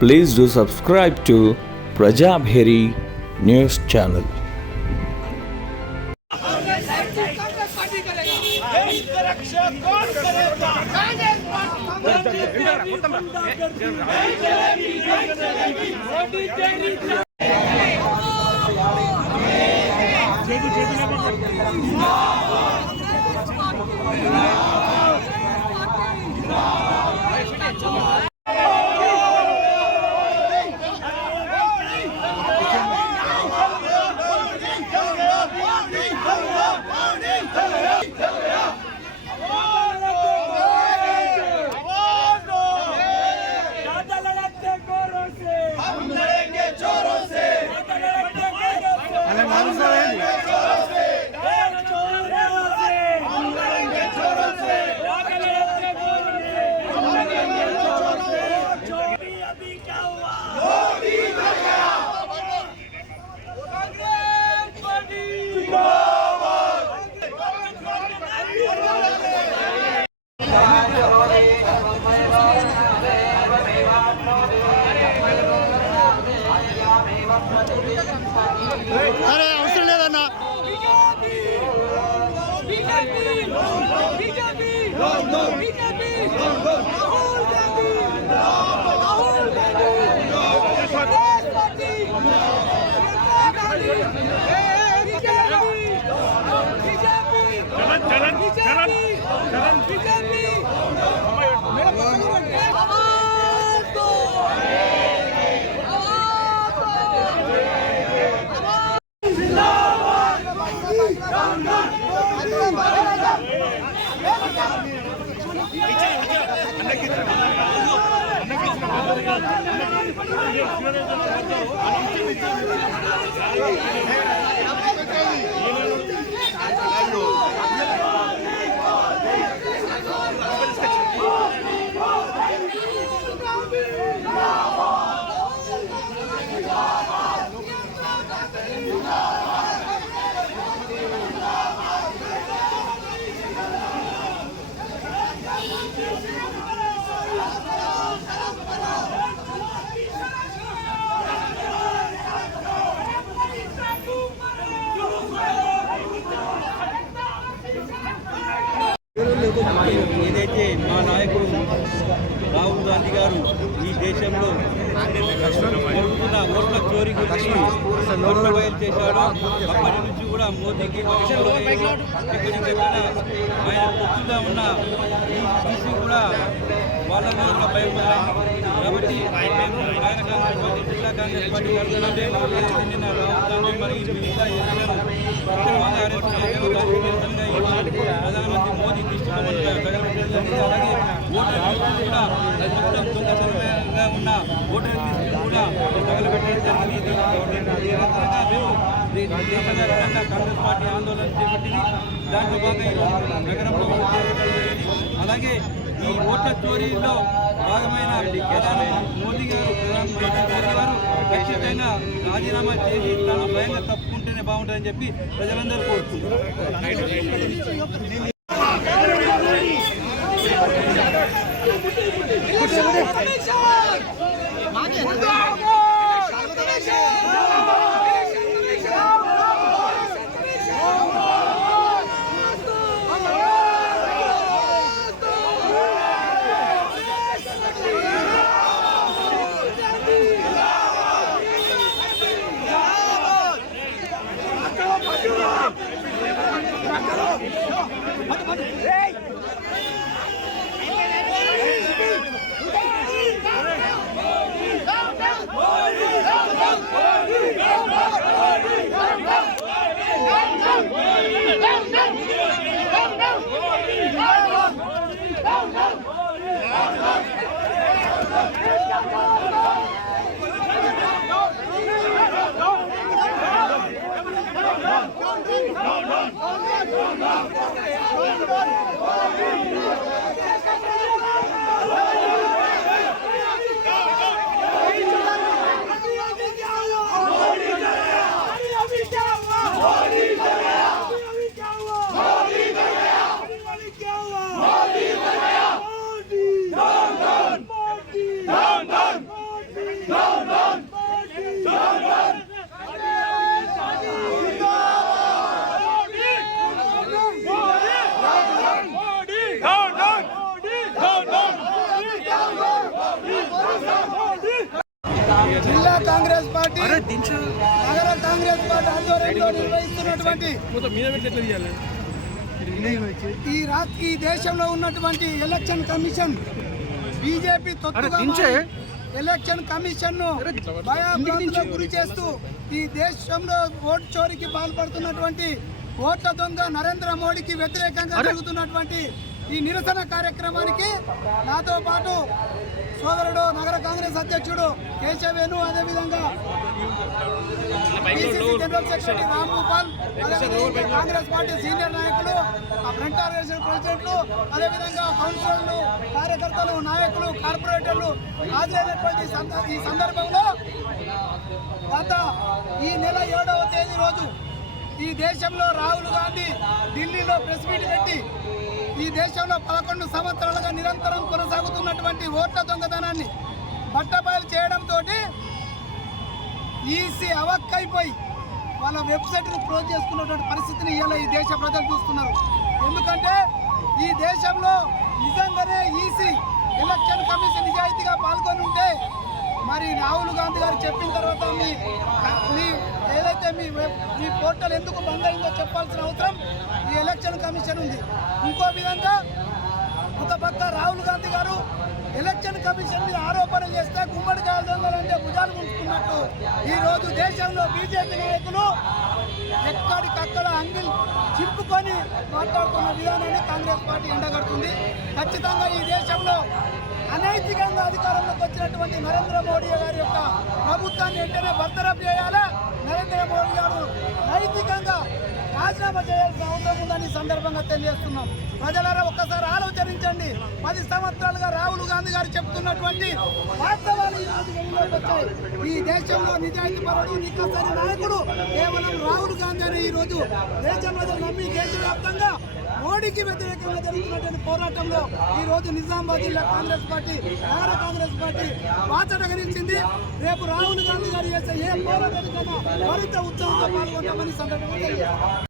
Please do subscribe to Prajabheri News Channel. अरे అవసరం లేదన్నా ఏదైతే మా నాయకుడు రాహుల్ గాంధీ గారు ఈ దేశంలో జరుగుతున్న ఓట్ల చోరీ గురించి ఓట్ల బయలు చేశాడో అప్పటి నుంచి కూడా మోదీకి ఎక్కడికెక్కడ ఆయన పొత్తుగా ఉన్న ఈ బీసీ కూడా వాళ్ళ మీద భయపడ్డారు. కాబట్టి ఆయన కాంగ్రెస్ పార్టీ జిల్లా కాంగ్రెస్ పార్టీ తరఫున నిన్న రాహుల్ గాంధీ మరియు మిగతా ఎన్నికలను ఉత్తరవంగా అరెస్ట్ ప్రధానమంత్రి మోదీ దృష్టిలో తగలబెట్టడం జరిగింది. అలాగే ఓటర్ లిస్టు కూడా మొత్తం దొంగతనంగా ఉన్న ఓటర్ లిస్టు కూడా తగలబెట్టడం జరిగింది. దేశవ్యాప్తంగా కాంగ్రెస్ పార్టీ ఆందోళన చేపట్టింది. దాంట్లో భాగంగా నగరంలో అలాగే ఈ ఓట్ల చోరీలో భాగమైన మోదీ గారు ప్రధానమంత్రి మోదీ గారు ఖచ్చితంగా రాజీనామా చేసి తాను స్వయంగా తప్పుకుంటేనే బాగుంటుందని చెప్పి ప్రజలందరూ కోరుతున్నారు. Down, down! పార్టీ నగర కాంగ్రెస్ పార్టీ ఆధ్వర్యంలో నిర్వహిస్తున్నటువంటి ఈ దేశంలో ఉన్నటువంటి election commission BJP election commission ను భయభ్రాంతులకు గురి చేస్తూ ఈ దేశంలో ఓటు చోరీకి పాల్పడుతున్నటువంటి ఓట్ల దొంగ నరేంద్ర మోడీకి వ్యతిరేకంగా జరుగుతున్నటువంటి ఈ నిరసన కార్యక్రమానికి నాతో పాటు సోదరుడు నగర కాంగ్రెస్ అధ్యక్షుడు కేశవేణు, అదేవిధంగా PCC general secretary Ram Gopal, అదేవిధంగా కాంగ్రెస్ పార్టీ సీనియర్ నాయకులు, ఫ్రంట్ ఆర్గనైజేషన్ ప్రెసిడెంట్లు, అదేవిధంగా కౌన్సిలర్లు, కార్యకర్తలు, నాయకులు, కార్పొరేటర్లు హాజరైనటువంటి ఈ సందర్భంలో గత ఈ నెల 7వ తేదీ రోజు ఈ దేశంలో రాహుల్ గాంధీ ఢిల్లీలో ప్రెస్ మీట్ పెట్టి ఈ దేశంలో 11 సంవత్సరాలుగా నిరంతరం కొనసాగుతున్నటువంటి ఓట్ల దొంగతనాన్ని బట్టబయలు చేయడంతో ఈసీ అవక్కైపోయి వాళ్ళ వెబ్సైట్ను క్లోజ్ చేసుకున్నటువంటి పరిస్థితిని ఇవాళ ఈ దేశ ప్రజలు చూస్తున్నారు. ఎందుకంటే ఈ దేశంలో నిజంగానే ఈసీ ఎలక్షన్ కమిషన్ నిజాయితీగా పాల్గొని ఉంటే మరి రాహుల్ గాంధీ గారు చెప్పిన తర్వాత మీ ఏదైతే మీ పోర్టల్ ఎందుకు బంద్ అయిందో చెప్పాల్సిన అవసరం ఈ ఎలక్షన్ కమిషన్ ఉంది. ఇంకో విధంగా ఒక పక్క రాహుల్ గాంధీ గారు ఎలక్షన్ కమిషన్ మీద ఆరోపణలు చేస్తే గుమ్మడికాయల దొంగలంటే భుజాలు ముంచుకున్నట్టు ఈరోజు దేశంలో బీజేపీ నాయకులు ఎక్కడికక్కడ అంగిల్ చింపుకొని మాట్లాడుతున్న విధానాన్ని కాంగ్రెస్ పార్టీ ఎండగడుతుంది. ఖచ్చితంగా ఈ దేశంలో అనైతికంగా అధికారంలోకి వచ్చినటువంటి నరేంద్ర మోడీ గారి యొక్క ప్రభుత్వాన్ని వెంటనే బర్తరఫ్ చేయాలా, నరేంద్ర మోడీ గారు నైతికంగా రాజీనామా చేయాల్సిన అవసరం ఉందని సందర్భంగా తెలియజేస్తున్నాం. ప్రజలారా ఒక్కసారి ఆలోచించండి. 10 సంవత్సరాలుగా రాహుల్ గాంధీ గారు చెప్తున్నటువంటి వాస్తవాలు ఈరోజు వెలుగులోకి వచ్చాయి. ఈ దేశంలో నిజాయితీ పరుడు, నిక్కసరి నాయకుడు కేవలం రాహుల్ గాంధీ అని ఈరోజు దేశం ప్రజలు నమ్మి దేశవ్యాప్తంగా మోడీకి వ్యతిరేకంగా జరుగుతున్నటువంటి పోరాటంలో ఈ రోజు నిజామాబాద్ జిల్లా కాంగ్రెస్ పార్టీ, నగర కాంగ్రెస్ పార్టీ బాధ్యతగా నిలిచింది. రేపు రాహుల్ గాంధీ గారు చేసే ఏ పోరాటానికైనా మరింత ఉత్సాహంతో పాల్గొంటామని సందర్భంగా